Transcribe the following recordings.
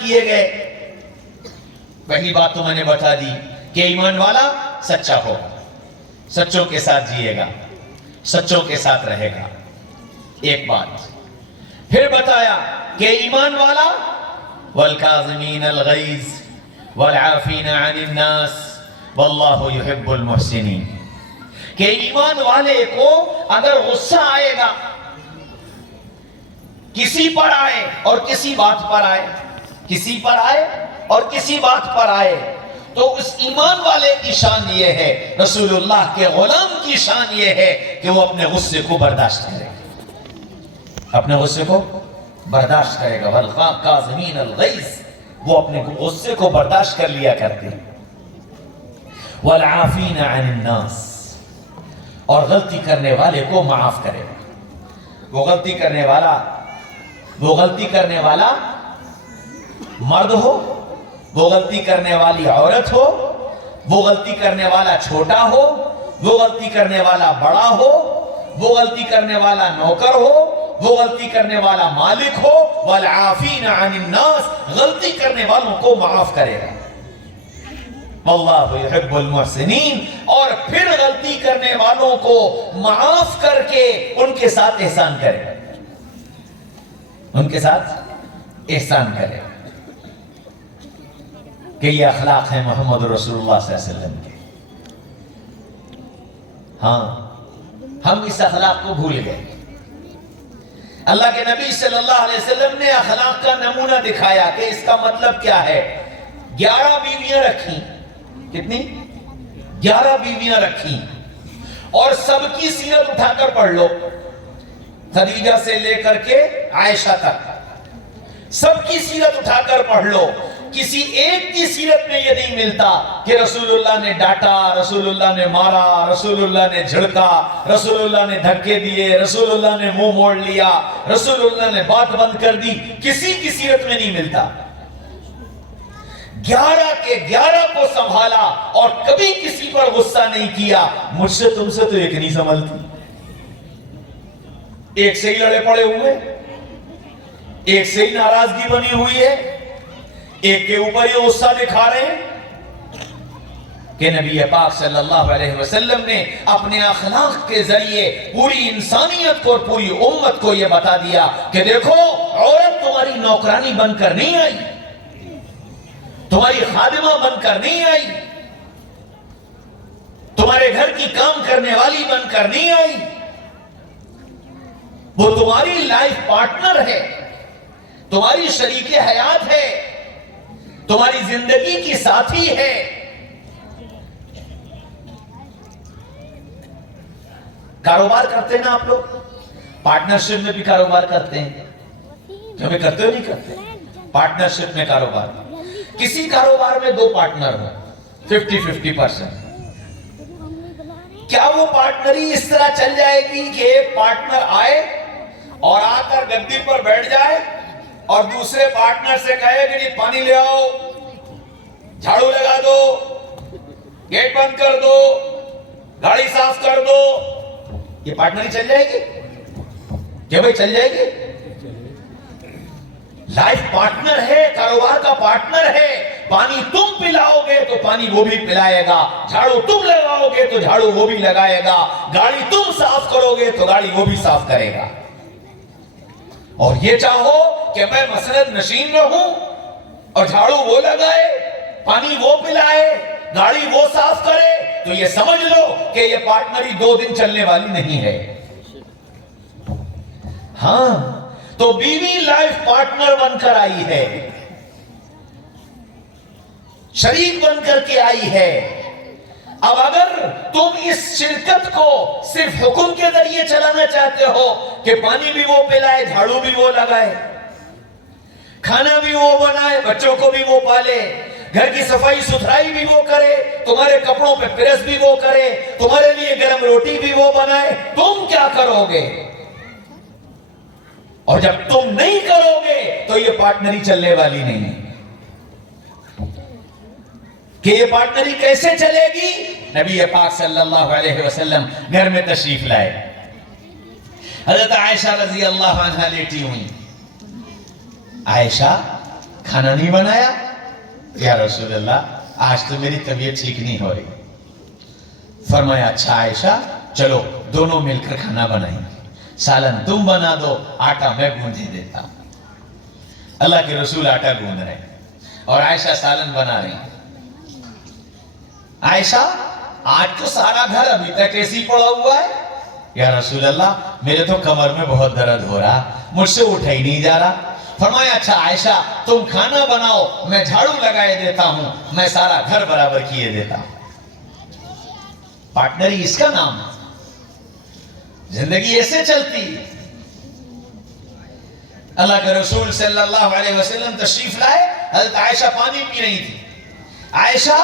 کیے گئے. پہلی بات تو میں نے بتا دی کہ ایمان والا سچا ہوگا، سچوں کے ساتھ جیے گا، سچوں کے ساتھ رہے گا. ایک بات پھر بتایا کہ ایمان والا والکاظمین الغیظ والعافین عن الناس واللہ یحب المحسنین، کہ ایمان والے کو اگر غصہ آئے گا، کسی پر آئے اور کسی بات پر آئے، کسی پر آئے اور کسی بات پر آئے، تو اس ایمان والے کی شان یہ ہے، رسول اللہ کے غلام کی شان یہ ہے کہ وہ اپنے غصے کو برداشت کرے گا، اپنے غصے کو برداشت کرے گا. والکاظمین الغیظ، وہ اپنے غصے کو برداشت کر لیا کرتے ہیں. والعافین عن الناس، اور غلطی کرنے والے کو معاف کرے گا. وہ غلطی کرنے والا مرد ہو، وہ غلطی کرنے والی عورت ہو، وہ غلطی کرنے والا چھوٹا ہو، وہ غلطی کرنے والا بڑا ہو، وہ غلطی کرنے والا نوکر ہو، وہ غلطی کرنے والا مالک ہو. والعافین عن الناس، غلطی کرنے والوں کو معاف کرے گا. واللہ یحب المحسنین، اور پھر غلطی کرنے والوں کو معاف کر کے ان کے ساتھ احسان کرے گا، ان کے ساتھ احسان کرے گا. کہ یہ اخلاق ہیں محمد رسول اللہ صلی اللہ علیہ وسلم کے. ہاں، ہم اس اخلاق کو بھول گئے. اللہ کے نبی صلی اللہ علیہ وسلم نے اخلاق کا نمونہ دکھایا کہ اس کا مطلب کیا ہے. 11 بیویاں رکھیں. کتنی؟ 11 بیویاں رکھیں، اور سب کی سیرت اٹھا کر پڑھ لو، خدیجہ سے لے کر کے عائشہ تک سب کی سیرت اٹھا کر پڑھ لو. کسی ایک کی سیرت میں یہ نہیں ملتا کہ رسول اللہ نے ڈانٹا، رسول اللہ نے مارا، رسول اللہ نے جھڑکا، رسول اللہ نے دھکے دیے، رسول اللہ نے منہ موڑ لیا، رسول اللہ نے بات بند کر دی. کسی کی سیرت میں نہیں ملتا. 11 کے 11 کو سنبھالا اور کبھی کسی پر غصہ نہیں کیا. مجھ سے تم سے تو ایک نہیں سنبھلتی، ایک سے ہی لڑے پڑے ہوئے، ایک سے ہی ناراضگی بنی ہوئی ہے، ایک کے اوپر یہ غصہ دکھا رہے ہیں. کہ نبی پاک صلی اللہ علیہ وسلم نے اپنے اخلاق کے ذریعے پوری انسانیت کو اور پوری امت کو یہ بتا دیا کہ دیکھو، عورت تمہاری نوکرانی بن کر نہیں آئی، تمہاری خادمہ بن کر نہیں آئی، تمہارے گھر کی کام کرنے والی بن کر نہیں آئی. وہ تمہاری لائف پارٹنر ہے، تمہاری شریک حیات ہے، تمہاری زندگی کی ساتھی ہے. کاروبار کرتے ہیں نا آپ لوگ، پارٹنرشپ میں بھی کاروبار کرتے ہیں، کیوں میں کرتے ہو نہیں کرتے؟ پارٹنرشپ میں کاروبار، کسی کاروبار میں 2 پارٹنر ہو، 50-50%. کیا وہ پارٹنری اس طرح چل جائے گی کہ ایک پارٹنر آئے اور آ کر گدی پر بیٹھ جائے اور دوسرے پارٹنر سے کہے کہ جی پانی لے آؤ، جھاڑو لگا دو، گیٹ بند کر دو، گاڑی صاف کر دو؟ یہ پارٹنری چل جائے گی کیا بھائی؟ چل جائے گی. لائف پارٹنر ہے، کاروبار کا پارٹنر ہے. پانی تم پلاؤ گے تو پانی وہ بھی پلائے گا، جھاڑو تم لگاؤ گے تو جھاڑو وہ بھی لگائے گا، گاڑی تم صاف کرو گے تو گاڑی وہ بھی صاف کرے گا. اور یہ چاہو کہ میں مسند نشین رہوں اور جھاڑو وہ لگائے، پانی وہ پلائے، گاڑی وہ صاف کرے، تو یہ سمجھ لو کہ یہ پارٹنری 2 دن چلنے والی نہیں ہے. ہاں، تو بیوی لائف پارٹنر بن کر آئی ہے، شریک بن کر کے آئی ہے. اب اگر تم اس شرکت کو صرف حکم کے ذریعے چلانا چاہتے ہو کہ پانی بھی وہ پلائے، جھاڑو بھی وہ لگائے، کھانا بھی وہ بنائے، بچوں کو بھی وہ پالے، گھر کی صفائی ستھرائی بھی وہ کرے، تمہارے کپڑوں پہ پریس بھی وہ کرے، تمہارے لیے گرم روٹی بھی وہ بنائے، تم کیا کرو گے؟ اور جب تم نہیں کرو گے تو یہ پارٹنری چلنے والی نہیں ہے. کہ یہ پارٹنری کیسے چلے گی؟ نبی پاک صلی اللہ علیہ وسلم گھر میں تشریف لائے. حضرت عائشہ رضی اللہ عنہ لیٹی ہوئی. عائشہ کھانا نہیں بنایا؟ یا رسول اللہ آج تو میری طبیعت ٹھیک نہیں ہو رہی۔ فرمایا اچھا عائشہ چلو دونوں مل کر کھانا بنائیں گے، سالن تم بنا دو، آٹا میں گوندھ دیتا ہوں۔ اللہ کے رسول آٹا گوندھ رہے اور عائشہ سالن بنا رہی۔ عائشہ آج تو سارا گھر ابھی تک ایسی پڑا ہوا ہے۔ یا رسول اللہ میرے تو کمر میں بہت درد ہو رہا، مجھ سے اٹھا ہی نہیں جا رہا۔ فرمایا اچھا عائشہ تم کھانا بناؤ، میں جھاڑو لگائے دیتا ہوں، میں سارا گھر برابر کیے دیتا ہوں۔ پارٹنری اس کا نام ہے، زندگی ایسے چلتی۔ اللہ کے رسول صلی اللہ علیہ وسلم تشریف لائے، حضرت عائشہ پانی پی رہی تھی۔ عائشہ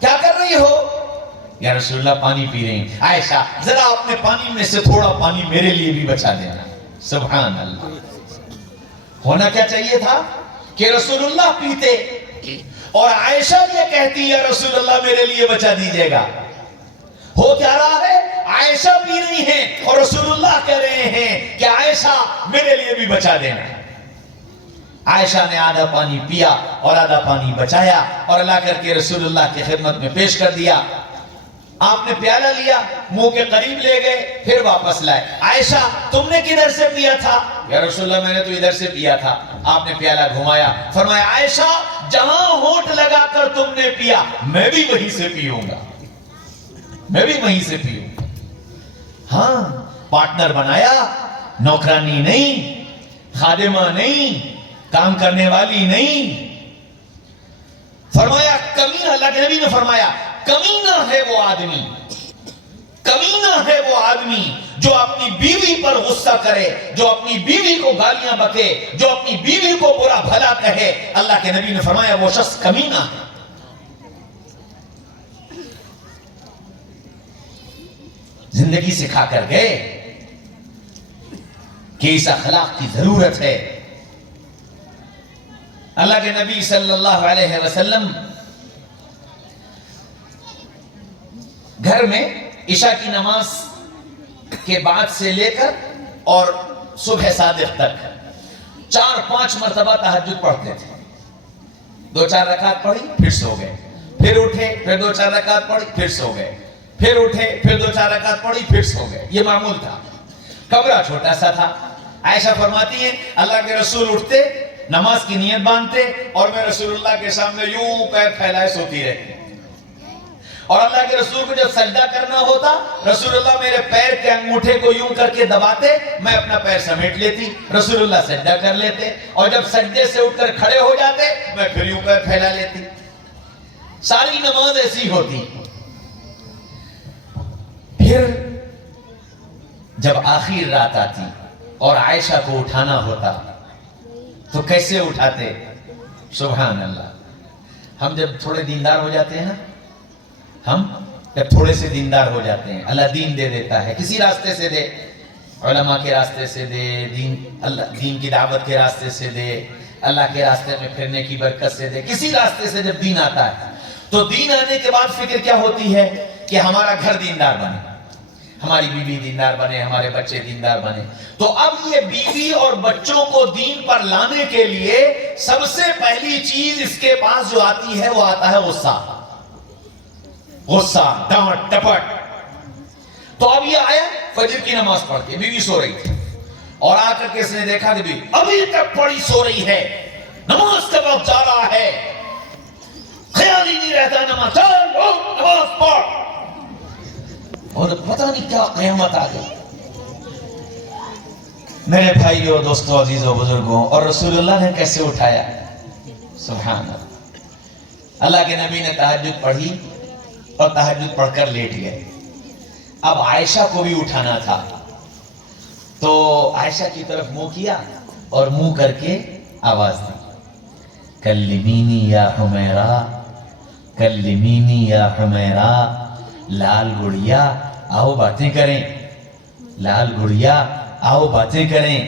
کیا کر رہی ہو؟ یا رسول اللہ پانی پی رہی ہیں۔ عائشہ ذرا اپنے پانی میں سے تھوڑا پانی میرے لیے بھی بچا دینا۔ سبحان اللہ۔ ہونا کیا چاہیے تھا کہ رسول اللہ پیتے اور عائشہ یہ کہتی یا رسول اللہ میرے لیے بچا دیجئے گا۔ ہو کیا رہا ہے؟ عائشہ پی رہی ہیں اور رسول اللہ کہہ رہے ہیں کہ عائشہ میرے لیے بھی بچا دینا۔ عائشہ نے آدھا پانی پیا اور آدھا پانی بچایا اور لا کر کے رسول اللہ کی خدمت میں پیش کر دیا۔ آپ نے پیالہ لیا، منہ کے قریب لے گئے، پھر واپس لائے۔ عائشہ تم نے کدھر سے پیا تھا؟ یا رسول اللہ میں نے تو ادھر سے پیا تھا۔ آپ نے پیالہ گھمایا، فرمایا عائشہ جہاں ہونٹ لگا کر تم نے پیا میں بھی وہیں سے پیوں گا، میں بھی وہیں سے پیوں گا۔ ہاں پارٹنر بنایا، نوکرانی نہیں، خادمہ نہیں، کام کرنے والی نہیں۔ فرمایا کمینہ، اللہ کے نبی نے فرمایا کمینہ ہے وہ آدمی، کمینہ ہے وہ آدمی جو اپنی بیوی پر غصہ کرے، جو اپنی بیوی کو گالیاں بکے، جو اپنی بیوی کو برا بھلا کہے۔ اللہ کے نبی نے فرمایا وہ شخص کمینہ ہے۔ زندگی سکھا کر گئے کہ اس اخلاق کی ضرورت ہے۔ اللہ کے نبی صلی اللہ علیہ وسلم گھر میں عشاء کی نماز کے بعد سے لے کر اور صبح صادق تک 4-5 مرتبہ تہجد پڑھتے تھے۔ 2-4 رکعت پڑھی پھر سو گئے، پھر اٹھے پھر 2-4 رکعت پڑھی پھر سو گئے، پھر اٹھے پھر 2-4 رکعت پڑھی پھر سو گئے۔ یہ معمول تھا۔ کمرہ چھوٹا سا تھا۔ عائشہ فرماتی ہیں اللہ کے رسول اٹھتے، نماز کی نیت باندھتے اور میں رسول اللہ کے سامنے یوں پیر پھیلائے سوتی رہتی، اور اللہ کے رسول کو جب سجدہ کرنا ہوتا رسول اللہ میرے پیر کے انگوٹھے کو یوں کر کے دباتے، میں اپنا پیر سمیٹ لیتی، رسول اللہ سجدہ کر لیتے، اور جب سجدے سے اٹھ کر کھڑے ہو جاتے میں پھر یوں پیر پھیلا لیتی۔ ساری نماز ایسی ہوتی۔ پھر جب آخر رات آتی اور عائشہ کو اٹھانا ہوتا تو کیسے اٹھاتے؟ سبحان اللہ۔ ہم جب تھوڑے دیندار ہو جاتے ہیں، ہم جب تھوڑے سے دیندار ہو جاتے ہیں، اللہ دین دے دیتا ہے، کسی راستے سے دے، علماء کے راستے سے دے، دین کی دعوت کے راستے سے دے، اللہ کے راستے میں پھرنے کی برکت سے دے، کسی راستے سے جب دین آتا ہے تو دین آنے کے بعد فکر کیا ہوتی ہے کہ ہمارا گھر دیندار بنے، ہماری بیوی دیندار بنے، ہمارے بچے دیندار بنے۔ تو اب یہ بیوی اور بچوں کو دین پر لانے کے لیے سب سے پہلی چیز اس کے پاس جو آتی ہے وہ آتا ہے غصہ، غصہ، ڈانٹ ٹپٹ۔ تو اب یہ آیا فجر کی نماز پڑھ کے، بیوی سو رہی تھی اور آ کر کے اس نے دیکھا کہ بیوی ابھی تک پڑھی سو رہی ہے، نماز کا وقت جا رہا ہے، خیال ہی نہیں رہتا نماز، چل نماز پڑھ، اور پتہ نہیں کیا قیامت آ گئی۔ میرے بھائیوں، دوستوں، عزیزوں، بزرگوں، اور رسول اللہ نے کیسے اٹھایا؟ سبحان اللہ۔ اللہ کے نبی نے تہجد پڑھی اور تہجد پڑھ کر لیٹ گئے۔ اب عائشہ کو بھی اٹھانا تھا تو عائشہ کی طرف منہ کیا اور منہ کر کے آواز دی، کلمینی یا حمیرہ، کلمینی یا حمیرہ، لال گڑیا آؤ باتیں کریں، لال گڑیا آؤ باتیں کریں۔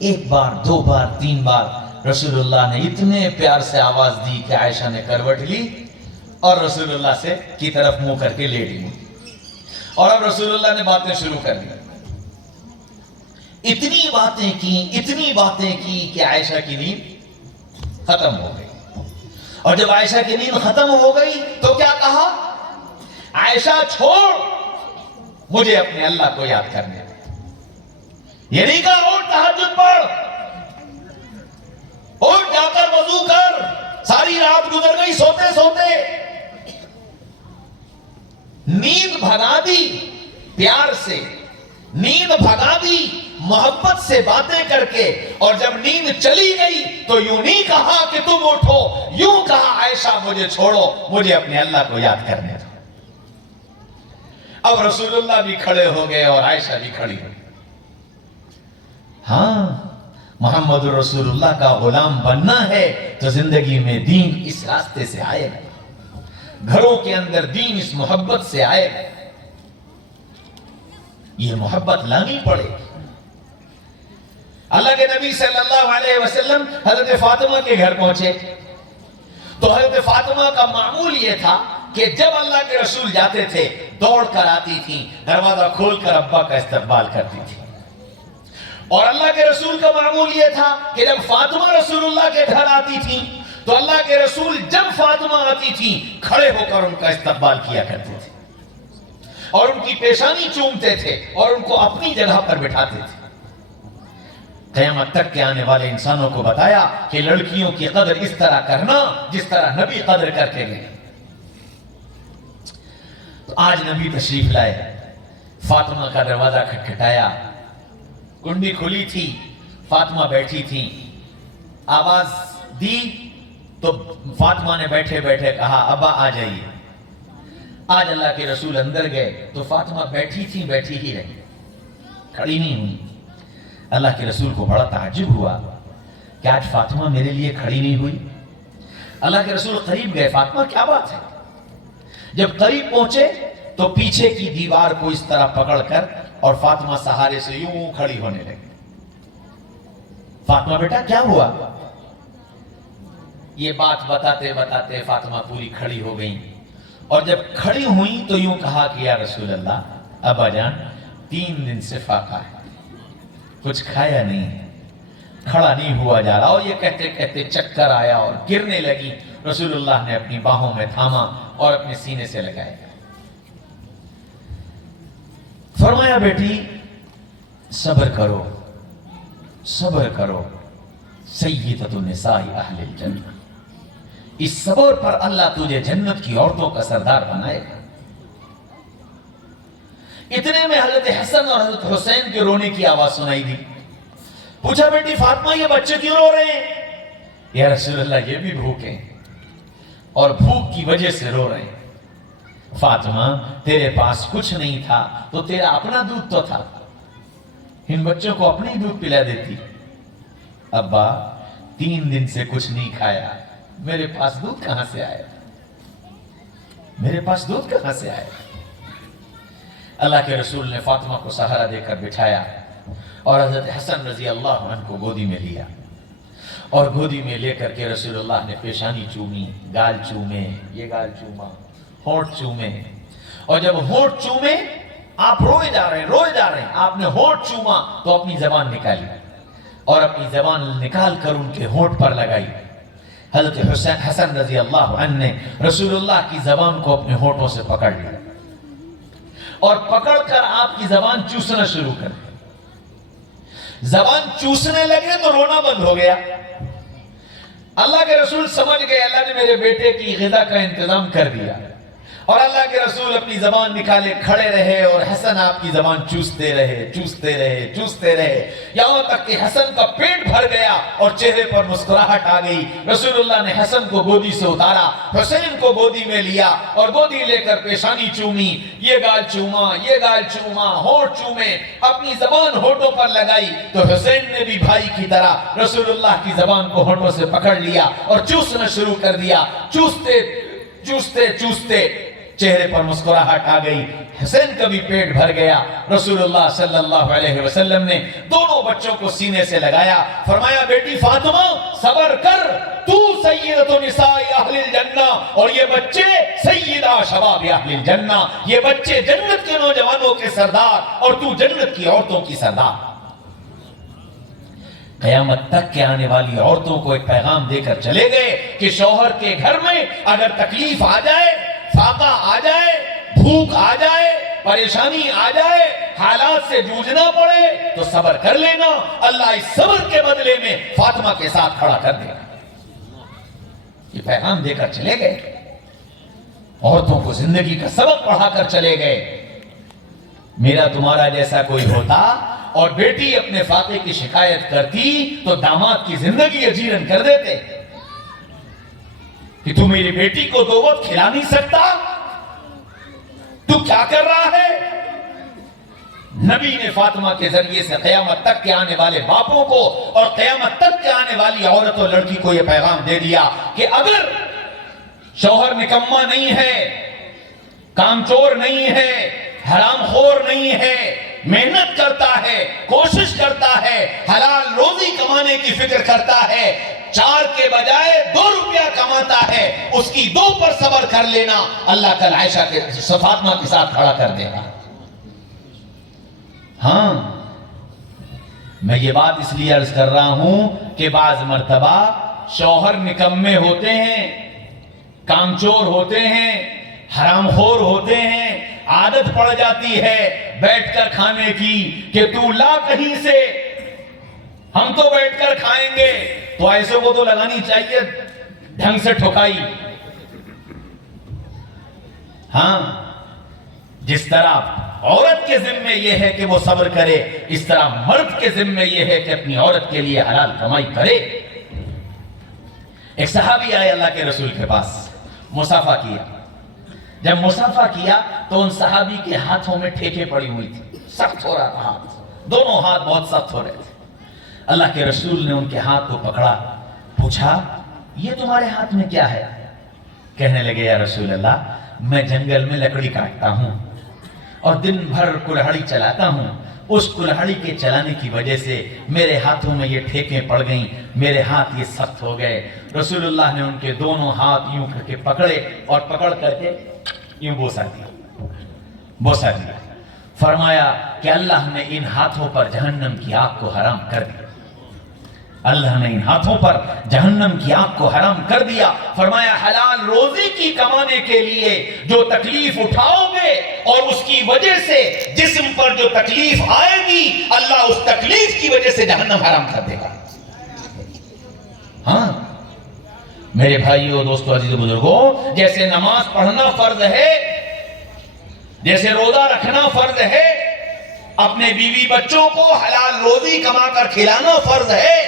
ایک بار، 2 بار، 3 بار رسول اللہ نے اتنے پیار سے آواز دی کہ عائشہ نے کروٹ لی اور رسول اللہ سے کی طرف منہ کر کے لیٹ لی، اور اب رسول اللہ نے باتیں شروع کر دی۔ اتنی باتیں کی کہ عائشہ کی نیند ختم ہو گئی. اور جب عائشہ کی نیند ختم ہو گئی تو کیا کہا؟ عائشہ چھوڑ، مجھے اپنے اللہ کو یاد کرنے دے. یہ نہیں کہا اٹھ تہجد پڑھ، اٹھ جا کر وضو کر، ساری رات گزر گئی سوتے سوتے. نیند بھگا دی پیار سے، نیند بھگا دی محبت سے باتیں کر کے، اور جب نیند چلی گئی تو یوں نہیں کہا کہ تم اٹھو، یوں کہا عائشہ مجھے چھوڑو، مجھے اپنے اللہ کو یاد کرنے دو. اب رسول اللہ بھی کھڑے ہو گئے اور عائشہ بھی کھڑی ہوئی. ہاں، محمد رسول اللہ کا غلام بننا ہے تو زندگی میں دین اس راستے سے آئے گا، گھروں کے اندر دین اس محبت سے آئے گا. یہ محبت لانی پڑے گی. اللہ کے نبی صلی اللہ علیہ وسلم حضرت فاطمہ کے گھر پہنچے تو حضرت فاطمہ کا معمول یہ تھا کہ جب اللہ کے رسول جاتے تھے دوڑ کر آتی تھی، دروازہ کھول کر ابا کا استقبال کرتی تھی. اور اللہ کے رسول کا معمول یہ تھا کہ جب فاطمہ رسول اللہ کے گھر آتی تھی تو اللہ کے رسول جب فاطمہ آتی تھی کھڑے ہو کر ان کا استقبال کیا کرتے تھے اور ان کی پیشانی چومتے تھے اور ان کو اپنی جگہ پر بٹھاتے تھے. قیامت تک کے آنے والے انسانوں کو بتایا کہ لڑکیوں کی قدر اس طرح کرنا جس طرح نبی قدر کر کے گئے. تو آج نبی تشریف لائے، فاطمہ کا دروازہ کھٹکھٹایا، کنڈی کھلی تھی، فاطمہ بیٹھی تھی. آواز دی تو فاطمہ نے بیٹھے بیٹھے کہا ابا آ جائیے. آج اللہ کے رسول اندر گئے تو فاطمہ بیٹھی تھی، بیٹھی ہی رہی، کھڑی نہیں ہوئی. اللہ کے رسول کو بڑا تعجب ہوا کہ آج فاطمہ میرے لیے کھڑی نہیں ہوئی. اللہ کے رسول قریب گئے، فاطمہ کیا بات ہے؟ جب قریب پہنچے تو پیچھے کی دیوار کو اس طرح پکڑ کر اور فاطمہ سہارے سے یوں کھڑی ہونے لگی. فاطمہ بیٹا کیا ہوا؟ یہ بات بتاتے بتاتے فاطمہ پوری کھڑی ہو گئی. اور جب کھڑی ہوئی تو یوں کہا کہ یا رسول اللہ، ابا جان 3 دن سے فاقہ ہے، کچھ کھایا نہیں ہے، کھڑا نہیں ہوا جا رہا. اور یہ کہتے کہتے چکر آیا اور گرنے لگی. رسول اللہ نے اپنی باہوں میں تھاما اور اپنے سینے سے لگایا. فرمایا بیٹی صبر کرو، صبر کرو، سیدۃ النساء اہل الجنہ. اس صبر پر اللہ تجھے جنت کی عورتوں کا سردار بنائے گا. اتنے میں حضرت حسن اور حضرت حسین کے رونے کی آواز سنائی دی. پوچھا بیٹی فاطمہ یہ بچے کیوں رو رہے ہیں؟ یا رسول اللہ یہ بھی بھوکے ہیں اور بھوک کی وجہ سے رو رہے ہیں. فاطمہ تیرے پاس کچھ نہیں تھا تو تیرا اپنا دودھ تو تھا، ان بچوں کو اپنے ہی دودھ پلا دیتی. ابا 3 دن سے کچھ نہیں کھایا، میرے پاس دودھ کہاں سے آیا؟ میرے پاس دودھ کہاں سے آیا؟ اللہ کے رسول نے فاطمہ کو سہارا دے کر بٹھایا اور حضرت حسن رضی اللہ عنہ کو گودی میں لیا اور گودی میں لے کر کے رسول اللہ نے پیشانی چومی، گال چومے، یہ گال چوما، ہونٹ چومے. اور جب ہونٹ چومے آپ روئے جا رہے ہیں، آپ نے ہونٹ چوما تو اپنی زبان نکالی اور اپنی زبان نکال کر ان کے ہونٹ پر لگائی. حضرت حسن رضی اللہ عنہ نے رسول اللہ کی زبان کو اپنے ہونٹوں سے پکڑ لیا اور پکڑ کر آپ کی زبان چوسنا شروع کر دی. زبان چوسنے لگے تو رونا بند ہو گیا. اللہ کے رسول سمجھ گئے اللہ نے میرے بیٹے کی غذا کا انتظام کر دیا. اور اللہ کے رسول اپنی زبان نکالے کھڑے رہے اور حسن آپ کی زبان چوستے رہے یہاں تک کہ حسن کا پیٹ بھر گیا اور چہرے پر مسکراہٹ آ گئی. رسول اللہ نے حسن کو گودی سے اتارا، حسین کو گودی میں لیا اور گودی لے کر پیشانی چومی، یہ گال چوما، ہونٹ چومے، اپنی زبان ہونٹوں پر لگائی. تو حسین نے بھی بھائی کی طرح رسول اللہ کی زبان کو ہونٹوں سے پکڑ لیا اور چوسنا شروع کر دیا. چوستے چہرے پر مسکراہٹ آ گئی. حسین کا بھی پیٹ بھر گیا. رسول اللہ صلی اللہ علیہ وسلم نے دونوں بچوں کو سینے سے لگایا. فرمایا بیٹی فاطمہ صبر کر، تو سیدۃ نساء اہل الجنہ اور یہ بچے سیدہ شباب اہل الجنہ، یہ بچے جنت کے نوجوانوں کے سردار اور تو جنت کی عورتوں کی سردار. قیامت تک کے آنے والی عورتوں کو ایک پیغام دے کر چلے گئے کہ شوہر کے گھر میں اگر تکلیف آ جائے، فاقہ آ جائے، بھوک آ جائے، پریشانی آ جائے، حالات سے جوجھنا پڑے تو صبر کر لینا، اللہ اس صبر کے بدلے میں فاطمہ کے ساتھ کھڑا کر دے گا۔ یہ پیغام دے کر چلے گئے، عورتوں کو زندگی کا سبق پڑھا کر چلے گئے۔ میرا تمہارا جیسا کوئی ہوتا اور بیٹی اپنے فاقے کی شکایت کرتی تو داماد کی زندگی اجیرن کر دیتے کہ تو میری بیٹی کو دو وقت کھلا نہیں سکتا، تو کیا کر رہا ہے؟ نبی نے فاطمہ کے ذریعے سے قیامت تک کے آنے والے باپوں کو اور قیامت تک کے آنے والی عورت اور لڑکی کو یہ پیغام دے دیا کہ اگر شوہر نکمہ نہیں ہے، کامچور نہیں ہے، حرام خور نہیں ہے، محنت کرتا ہے، کوشش کرتا ہے، حلال روزی کمانے کی فکر کرتا ہے، 4 کے بجائے 2 روپیہ کماتا ہے، اس کی 2 پر صبر کر لینا، اللہ کل عائشہ کے فاطمہ کے ساتھ کھڑا کر دے گا۔ ہاں، میں یہ بات اس لیے عرض کر رہا ہوں کہ بعض مرتبہ شوہر نکمے ہوتے ہیں، کامچور ہوتے ہیں، حرام خور ہوتے ہیں، عادت پڑ جاتی ہے بیٹھ کر کھانے کی کہ تو لا کہیں سے، ہم تو بیٹھ کر کھائیں گے، تو ایسے کو تو لگانی چاہیے ڈھنگ سے ٹھکائی۔ ہاں، جس طرح عورت کے ذمے یہ ہے کہ وہ صبر کرے، اس طرح مرد کے ذمے یہ ہے کہ اپنی عورت کے لیے حلال کمائی کرے۔ ایک صحابی آئے اللہ کے رسول کے پاس، مصافحہ کیا۔ جب مصافحہ کیا تو ان صحابی کے ہاتھوں میں ٹھیکے پڑی ہوئی تھی، سخت ہو رہا تھا ہاتھ، دونوں ہاتھ بہت سخت ہو رہے تھے۔ اللہ کے رسول نے ان کے ہاتھ کو پکڑا، پوچھا یہ تمہارے ہاتھ میں کیا ہے؟ کہنے لگے یا رسول اللہ، میں جنگل میں لکڑی کاٹتا ہوں اور دن بھر کلہڑی چلاتا ہوں، اس کلہڑی کے چلانے کی وجہ سے میرے ہاتھوں میں یہ ٹھیکیں پڑ گئیں، میرے ہاتھ یہ سخت ہو گئے۔ رسول اللہ نے ان کے دونوں ہاتھ یوں کر کے پکڑے اور پکڑ کر کے یوں بوسا دیا، فرمایا کہ اللہ نے ان ہاتھوں پر جہنم کی آگ کو حرام کر دیا، اللہ نے ان ہاتھوں پر جہنم کی آگ کو حرام کر دیا۔ فرمایا حلال روزی کی کمانے کے لیے جو تکلیف اٹھاؤ گے اور اس کی وجہ سے جسم پر جو تکلیف آئے گی، اللہ اس تکلیف کی وجہ سے جہنم حرام کر دے گا۔ ہاں میرے بھائیو، دوستو، عزیز و بزرگوں، جیسے نماز پڑھنا فرض ہے، جیسے روزہ رکھنا فرض ہے، اپنے بیوی بچوں کو حلال روزی کما کر کھلانا فرض ہے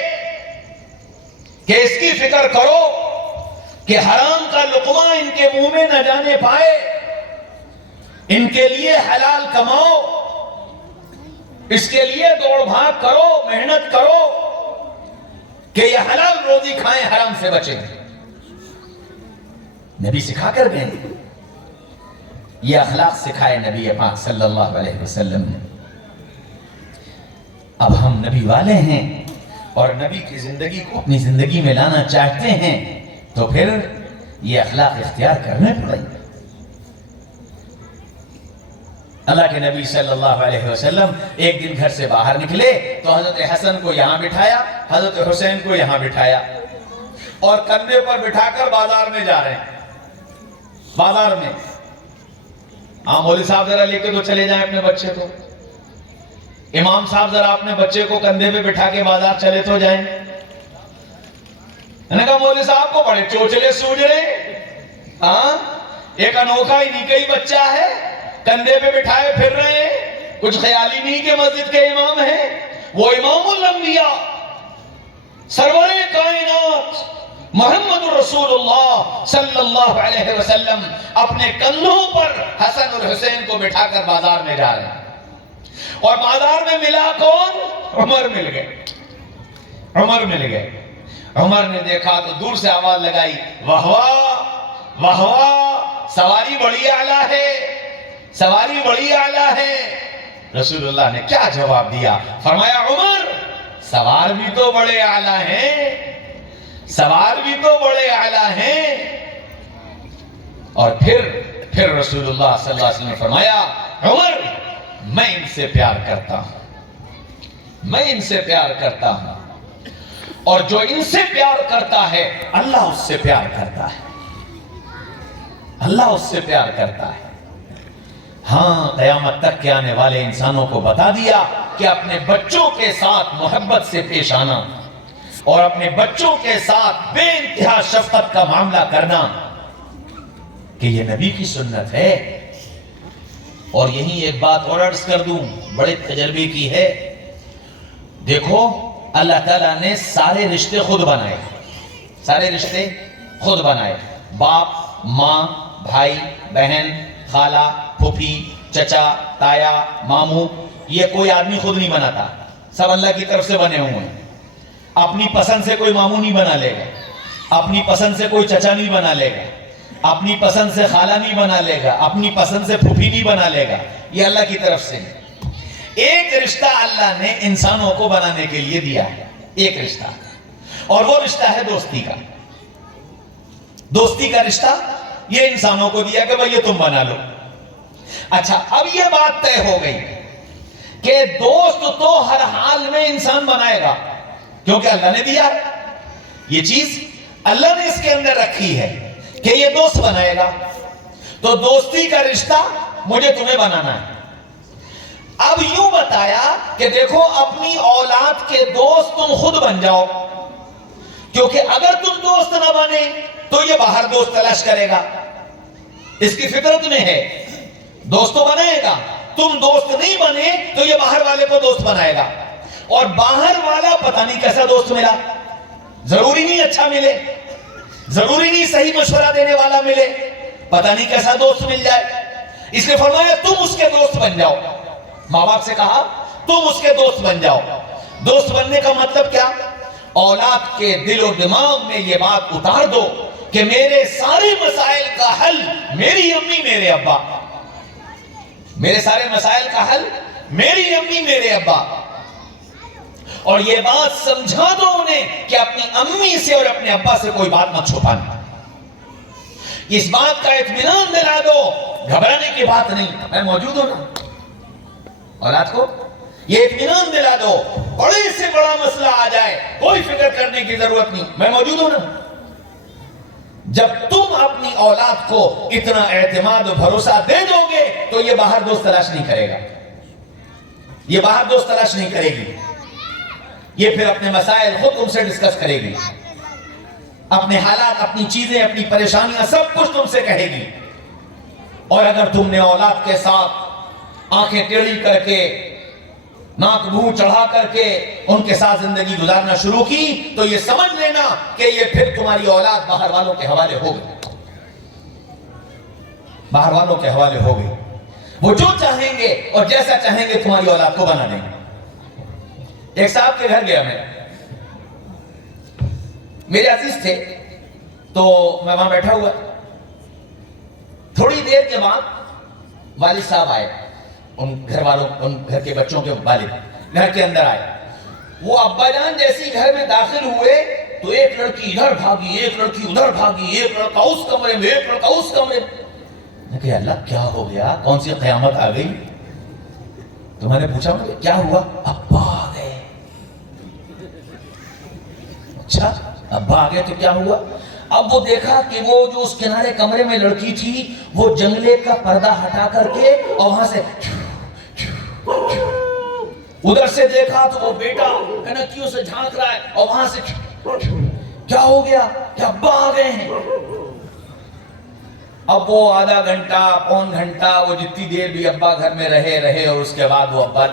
کہ اس کی فکر کرو کہ حرام کا لقمہ ان کے منہ میں نہ جانے پائے، ان کے لیے حلال کماؤ، اس کے لیے دوڑ بھاگ کرو، محنت کرو کہ یہ حلال روزی کھائیں، حرام سے بچیں۔ نبی سکھا کر گئے، یہ اخلاق سکھائے نبی پاک صلی اللہ علیہ وسلم نے۔ اب ہم نبی والے ہیں اور نبی کی زندگی کو اپنی زندگی میں لانا چاہتے ہیں تو پھر یہ اخلاق اختیار کرنے پڑیں گے۔ اللہ کے نبی صلی اللہ علیہ وسلم ایک دن گھر سے باہر نکلے تو حضرت حسن کو یہاں بٹھایا، حضرت حسین کو یہاں بٹھایا اور کندھے پر بٹھا کر بازار میں جا رہے ہیں۔ بازار میں مولوی صاحب ذرا لے کے تو چلے جائیں اپنے بچے کو، امام صاحب ذرا اپنے بچے کو کندھے پہ بٹھا کے بازار چلے تو جائیں۔ میں نے کہا مولوی صاحب کو بڑے چوچلے سوج رہے، ایک انوکھا ہی نکئی بچہ ہے، کندھے پہ بٹھائے پھر رہے ہیں، کچھ خیال ہی نہیں کہ مسجد کے امام ہیں، وہ امام الانبیاء، سرور کائنات محمد رسول اللہ صلی اللہ علیہ وسلم اپنے کندھوں پر حسن اور حسین کو بٹھا کر بازار میں جا رہے ہیں۔ اور بازار میں ملا کون؟ عمر مل گئے، عمر مل گئے۔ عمر نے دیکھا تو دور سے آواز لگائی، واہ واہ واہ واہ، سواری بڑی اعلیٰ ہے، سواری بڑی اعلیٰ ہے۔ رسول اللہ نے کیا جواب دیا؟ فرمایا عمر، سوار بھی تو بڑے اعلیٰ ہیں، سوار بھی تو بڑے اعلیٰ ہیں۔ اور پھر رسول اللہ صلی اللہ علیہ وسلم نے فرمایا عمر، میں ان سے پیار کرتا ہوں، میں ان سے پیار کرتا ہوں۔ اور جو ان سے پیار کرتا ہے اللہ اس سے پیار کرتا ہے، اللہ اس سے پیار کرتا ہے۔ ہاں، قیامت تک کے آنے والے انسانوں کو بتا دیا کہ اپنے بچوں کے ساتھ محبت سے پیش آنا اور اپنے بچوں کے ساتھ بے انتہا شفقت کا معاملہ کرنا کہ یہ نبی کی سنت ہے۔ اور یہیں ایک بات اور عرض کر دوں، بڑے تجربے کی ہے۔ دیکھو، اللہ تعالیٰ نے سارے رشتے خود بنائے، سارے رشتے خود بنائے، باپ، ماں، بھائی، بہن، خالہ، پھوپھی، چچا، تایا، ماموں، یہ کوئی آدمی خود نہیں بناتا، سب اللہ کی طرف سے بنے ہوئے ہیں۔ اپنی پسند سے کوئی ماموں نہیں بنا لے گا، اپنی پسند سے کوئی چچا نہیں بنا لے گا، اپنی پسند سے خالہ نہیں بنا لے گا، اپنی پسند سے پھوپھی نہیں بنا لے گا، یہ اللہ کی طرف سے۔ ایک رشتہ اللہ نے انسانوں کو بنانے کے لیے دیا ہے، ایک رشتہ، اور وہ رشتہ ہے دوستی کا۔ دوستی کا رشتہ یہ انسانوں کو دیا کہ بھئی یہ تم بنا لو۔ اچھا، اب یہ بات طے ہو گئی کہ دوست تو ہر حال میں انسان بنائے گا، کیونکہ اللہ نے دیا ہے یہ چیز، اللہ نے اس کے اندر رکھی ہے کہ یہ دوست بنائے گا، تو دوستی کا رشتہ مجھے تمہیں بنانا ہے۔ اب یوں بتایا کہ دیکھو، اپنی اولاد کے دوست تم خود بن جاؤ، کیونکہ اگر تم دوست نہ بنے تو یہ باہر دوست تلاش کرے گا، اس کی فطرت میں ہے، دوست تو بنائے گا، تم دوست نہیں بنے تو یہ باہر والے کو دوست بنائے گا، اور باہر والا پتہ نہیں کیسا دوست ملا، ضروری نہیں اچھا ملے، ضروری نہیں صحیح مشورہ دینے والا ملے، پتہ نہیں کیسا دوست مل جائے، اس لیے فرمایا تم اس کے دوست بن جاؤ۔ ماں باپ سے کہا تم اس کے دوست بن جاؤ۔ دوست بننے کا مطلب کیا؟ اولاد کے دل و دماغ میں یہ بات اتار دو کہ میرے سارے مسائل کا حل میری امی میرے ابا، میرے سارے مسائل کا حل میری امی میرے ابا، اور یہ بات سمجھا دو انہیں کہ اپنی امی سے اور اپنے ابا سے کوئی بات مت چھپانا، اس بات کا اطمینان دلا دو، گھبرانے کی بات نہیں، میں موجود ہوں نا۔ اولاد کو یہ اطمینان دلا دو، بڑے سے بڑا مسئلہ آ جائے کوئی فکر کرنے کی ضرورت نہیں، میں موجود ہوں نا۔ جب تم اپنی اولاد کو اتنا اعتماد و بھروسہ دے دو گے تو یہ باہر دوست تلاش نہیں کرے گا، یہ باہر دوست تلاش نہیں کرے گی، یہ پھر اپنے مسائل خود تم سے ڈسکس کرے گی، اپنے حالات، اپنی چیزیں، اپنی پریشانیاں سب کچھ تم سے کہے گی۔ اور اگر تم نے اولاد کے ساتھ آنکھیں ٹیڑھی کر کے، ناک منہ چڑھا کر کے ان کے ساتھ زندگی گزارنا شروع کی تو یہ سمجھ لینا کہ یہ پھر تمہاری اولاد باہر والوں کے حوالے ہو گئی، باہر والوں کے حوالے ہو گئی، وہ جو چاہیں گے اور جیسا چاہیں گے تمہاری اولاد کو بنا دیں گے۔ ایک صاحب کے گھر گیا میں، میرے عزیز تھے تو میں وہاں بیٹھا ہوا، تھوڑی دیر کے بعد والد صاحب آئے، ان گھر والوں، ان گھر کے بچوں کے والد گھر کے اندر آئے، وہ ابا جان جیسی گھر میں داخل ہوئے تو ایک لڑکی ادھر بھاگی، ایک لڑکی ادھر بھاگی، ایک لڑکا اس کمرے میں، ایک لڑکا اس کمرے میں۔ میں کہا اللہ کیا ہو گیا، کون سی قیامت آ گئی؟ تو میں نے پوچھا کیا ہوا؟ ابا آ گئے۔ اچھا ابا آ گئے تو کیا ہوا؟ اب وہ دیکھا کہ وہ جو اس کنارے کمرے میں لڑکی تھی وہ جنگلے کا پردہ ہٹا کر کے اور وہاں سے ادھر سے دیکھا تو وہ بیٹا کنکیوں سے جھانک رہا ہے اور وہاں سے کیا ہو گیا کہ ابا آ گئے ہیں۔ اب وہ آدھا گھنٹہ پون گھنٹہ وہ جتنی دیر بھی ابا گھر میں رہے اور اس کے بعد وہ ابا،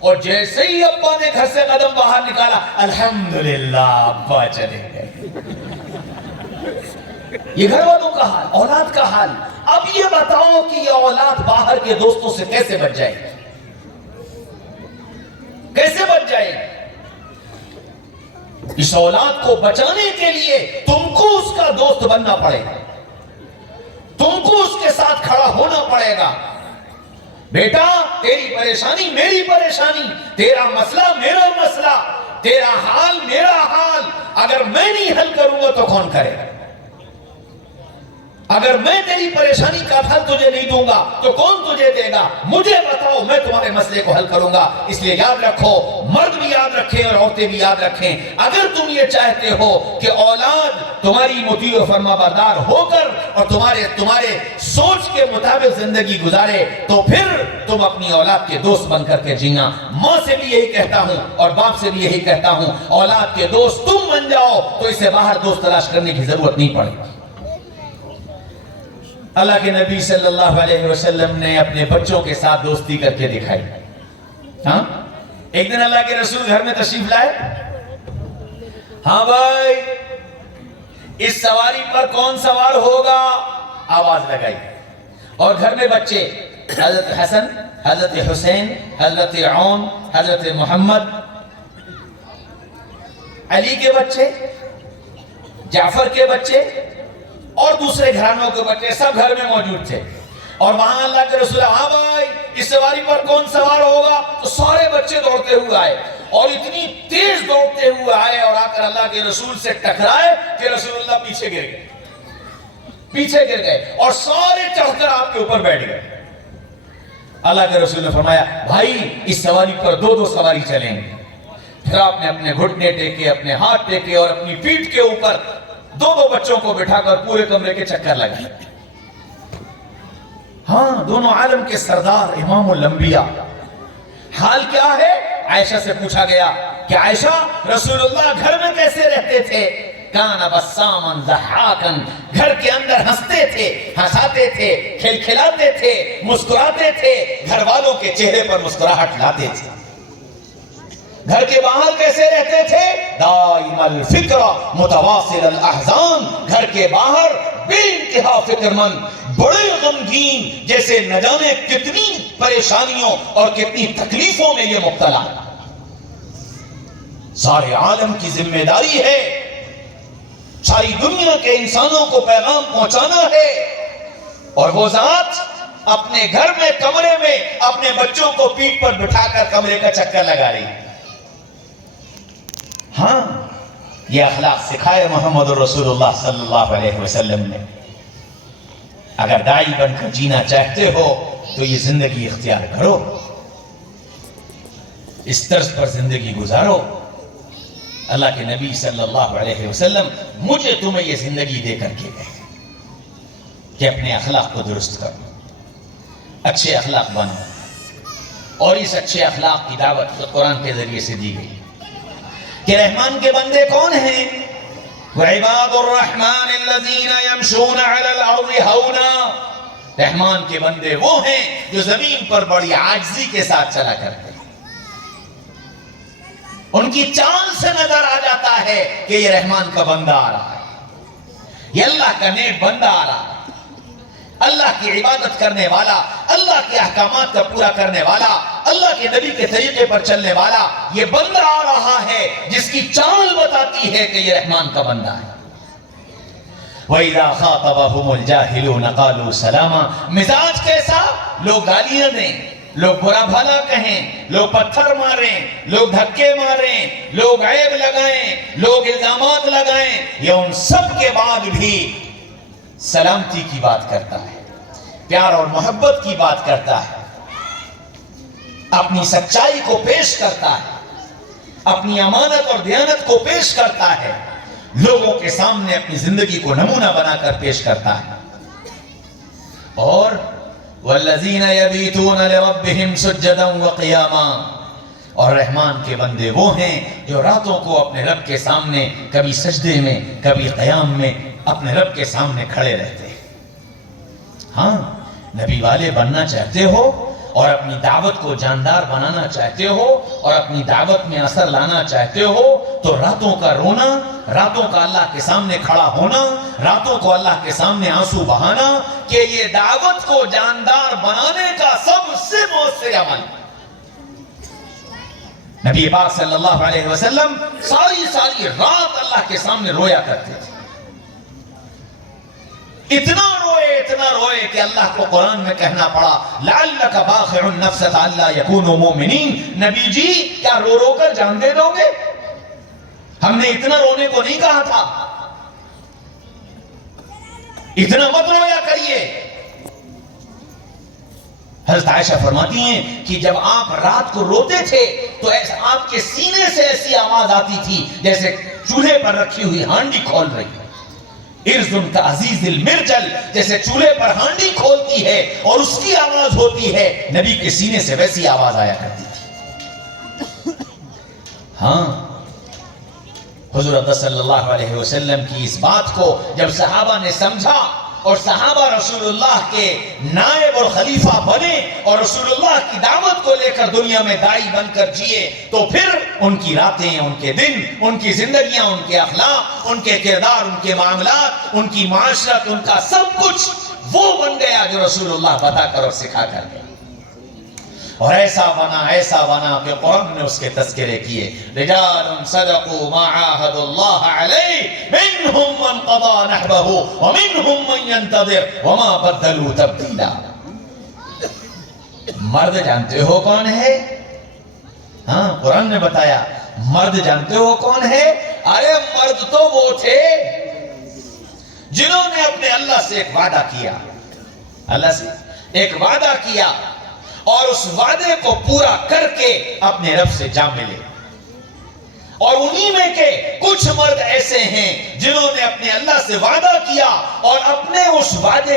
اور جیسے ہی ابا نے گھر سے قدم باہر نکالا الحمدللہ ابا چلے گئے۔ یہ گھر والوں کا حال، اولاد کا حال۔ اب یہ بتاؤ کہ یہ اولاد باہر کے دوستوں سے کیسے بچ جائے، کیسے بچ جائے؟ اس اولاد کو بچانے کے لیے تم کو اس کا دوست بننا پڑے گا، تم کو اس کے ساتھ کھڑا ہونا پڑے گا۔ بیٹا تیری پریشانی میری پریشانی، تیرا مسئلہ میرا مسئلہ، تیرا حال میرا حال، اگر میں نہیں حل کروں گا تو کون کرے گا؟ اگر میں تیری پریشانی کا حل تجھے نہیں دوں گا تو کون تجھے دے گا؟ مجھے بتاؤ، میں تمہارے مسئلے کو حل کروں گا۔ اس لیے یاد رکھو، مرد بھی یاد رکھیں اور عورتیں بھی یاد رکھیں، اگر تم یہ چاہتے ہو کہ اولاد تمہاری مطیع و فرما بردار ہو کر اور تمہارے سوچ کے مطابق زندگی گزارے، تو پھر تم اپنی اولاد کے دوست بن کر کے جینا۔ ماں سے بھی یہی کہتا ہوں اور باپ سے بھی یہی کہتا ہوں، اولاد کے دوست تم بن جاؤ تو اسے باہر دوست تلاش کرنے کی ضرورت نہیں پڑے گی۔ اللہ کے نبی صلی اللہ علیہ وسلم نے اپنے بچوں کے ساتھ دوستی کر کے دکھائی۔ ہاں، ایک دن اللہ کے رسول گھر میں تشریف لائے۔ ہاں بھائی، اس سواری پر کون سوار ہوگا؟ آواز لگائی، اور گھر میں بچے، حضرت حسن، حضرت حسین، حضرت عون، حضرت محمد، علی کے بچے، جعفر کے بچے اور دوسرے گھرانوں کے بچے سب گھر میں موجود تھے۔ اور وہاں اللہ کے رسول، ہاں بھائی اس سواری پر کون سوار ہوگا؟ تو سارے بچے دوڑتے ہوئے آئے، اور اتنی تیز دوڑتے ہوئے آئے اور آ کر اللہ کے رسول سے ٹکرائے کہ رسول اللہ پیچھے گر گئے اور سارے چڑھ کر آپ کے اوپر بیٹھ گئے۔ اللہ کے رسول نے فرمایا، بھائی اس سواری پر دو دو سواری چلیں گے۔ پھر آپ نے اپنے گھٹنے ٹیکے، اپنے ہاتھ ٹیکے اور اپنی پیٹھ کے اوپر دو دو بچوں کو بٹھا کر پورے کمرے کے چکر لگائے۔ ہاں، دونوں عالم کے سردار، امام الانبیاء۔ حال کیا ہے؟ عائشہ سے پوچھا گیا کہ عائشہ، رسول اللہ گھر میں کیسے رہتے تھے؟ کان بسامن ضحاکن، گھر کے اندر ہنستے تھے، ہنساتے تھے، کھلکھلاتے تھے، مسکراتے تھے، گھر والوں کے چہرے پر مسکراہٹ لاتے تھے۔ گھر کے باہر کیسے رہتے تھے؟ دائم الفکر متواصل الاحزان، گھر کے باہر بے انتہا فکر مند، بڑے غمگین، جیسے نہ جانے کتنی پریشانیوں اور کتنی تکلیفوں میں یہ مبتلا۔ سارے عالم کی ذمہ داری ہے، ساری دنیا کے انسانوں کو پیغام پہنچانا ہے، اور وہ ذات اپنے گھر میں کمرے میں اپنے بچوں کو پیٹھ پر بٹھا کر کمرے کا چکر لگا رہی۔ ہاں، یہ اخلاق سکھائے محمد رسول اللہ صلی اللہ علیہ وسلم نے۔ اگر داعی بن کر جینا چاہتے ہو تو یہ زندگی اختیار کرو، اس طرز پر زندگی گزارو۔ اللہ کے نبی صلی اللہ علیہ وسلم مجھے تمہیں یہ زندگی دے کر کے گئے کہ اپنے اخلاق کو درست کرو، اچھے اخلاق بنو، اور اس اچھے اخلاق کی دعوت خود قرآن کے ذریعے سے دی گئی کہ رحمان کے بندے کون ہیں؟ وَعِبَادُ الرَّحْمَنِ الَّذِينَ يَمْشُونَ عَلَى الْأَرْضِ هَوْنًا، رحمان کے بندے وہ ہیں جو زمین پر بڑی عاجزی کے ساتھ چلا کرتے ہیں۔ ان کی چال سے نظر آ جاتا ہے کہ یہ رحمان کا بندہ آ رہا ہے، یہ اللہ کا نیک بندہ آ رہا ہے، اللہ کی عبادت کرنے والا، اللہ کے احکامات کا پورا کرنے والا، اللہ کے نبی کے طریقے پر چلنے والا یہ بندہ آ رہا ہے جس کی چال بتاتی ہے کہ یہ رحمان کا بندہ ہے۔ وَإِذَا خَاطَبَهُمُ الْجَاهِلُونَ قَالُوا سَلَامًا، مزاج کیسا؟ لوگ گالیاں دیں، لوگ برا بھلا کہیں، لوگ پتھر ماریں، لوگ دھکے ماریں، لوگ عیب لگائیں، لوگ الزامات لگائیں، یہ ان سب کے بعد بھی سلامتی کی بات کرتا ہے، پیار اور محبت کی بات کرتا ہے، اپنی سچائی کو پیش کرتا ہے، اپنی امانت اور دیانت کو پیش کرتا ہے، لوگوں کے سامنے اپنی زندگی کو نمونہ بنا کر پیش کرتا ہے۔ اور وَالَّذِينَ يَبِيتُونَ لِرَبِّهِمْ سُجَّدًا وَقِيَامًا، اور رحمان کے بندے وہ ہیں جو راتوں کو اپنے رب کے سامنے کبھی سجدے میں کبھی قیام میں اپنے رب کے سامنے کھڑے رہتے ہیں۔ ہاں، نبی والے بننا چاہتے ہو اور اپنی دعوت کو جاندار بنانا چاہتے ہو اور اپنی دعوت میں اثر لانا چاہتے ہو تو راتوں کا رونا، راتوں کا اللہ کے سامنے کھڑا ہونا، راتوں کو اللہ کے سامنے آنسو بہانا، کہ یہ دعوت کو جاندار بنانے کا سب سے مؤثر عمل۔ نبی پاک صلی اللہ علیہ وسلم ساری رات اللہ کے سامنے رویا کرتے تھے، اتنا روئے کہ اللہ کو قرآن میں کہنا پڑا لَعَلَّكَ بَاخِعُ النَّفْسَ أَلَّا يَكُونُوا مُؤْمِنِينَ، نبی جی کیا رو رو کر جان دے دو گے؟ ہم نے اتنا رونے کو نہیں کہا تھا۔ اتنا مت رویا کریے۔ حضرت عائشہ فرماتی ہیں کہ جب آپ رات کو روتے تھے تو ایسا آپ کے سینے سے ایسی آواز آتی تھی جیسے چولہے پر رکھی ہوئی ہانڈی کھول رہی، ارزن کا عزیز المرجل، جیسے چولہے پر ہانڈی کھولتی ہے اور اس کی آواز ہوتی ہے، نبی کے سینے سے ویسی آواز آیا کرتی تھی۔ ہاں، حضور اقدس صلی اللہ علیہ وسلم کی اس بات کو جب صحابہ نے سمجھا اور صحابہ رسول اللہ کے نائب اور خلیفہ بنے اور رسول اللہ کی دعوت کو لے کر دنیا میں داعی بن کر جیے، تو پھر ان کی راتیں، ان کے دن، ان کی زندگیاں، ان کے اخلاق، ان کے کردار، ان کے معاملات، ان کی معاشرت، ان کا سب کچھ وہ بن گیا جو رسول اللہ بتا کر اور سکھا کر گئے۔ اور ایسا بنا کہ قرآن نے اس کے تذکرے کیے، رجال صدقوا ما عاهدوا الله علیہ منهم من قضى نحبه ومنهم من ينتظر وما بدلوا تبدیلا۔ مرد جانتے ہو کون ہے؟ ہاں، قرآن نے بتایا۔ مرد جانتے ہو کون ہے؟ ارے مرد تو وہ تھے جنہوں نے اپنے اللہ سے ایک وعدہ کیا، اللہ سے ایک وعدہ کیا اور اس وعدے کو پورا کر کے اپنے رب سے جا ملے۔ اور انہی میں کے کچھ مرد ایسے ہیں جنہوں نے اپنے اللہ سے وعدہ کیا اور اپنے اس وعدے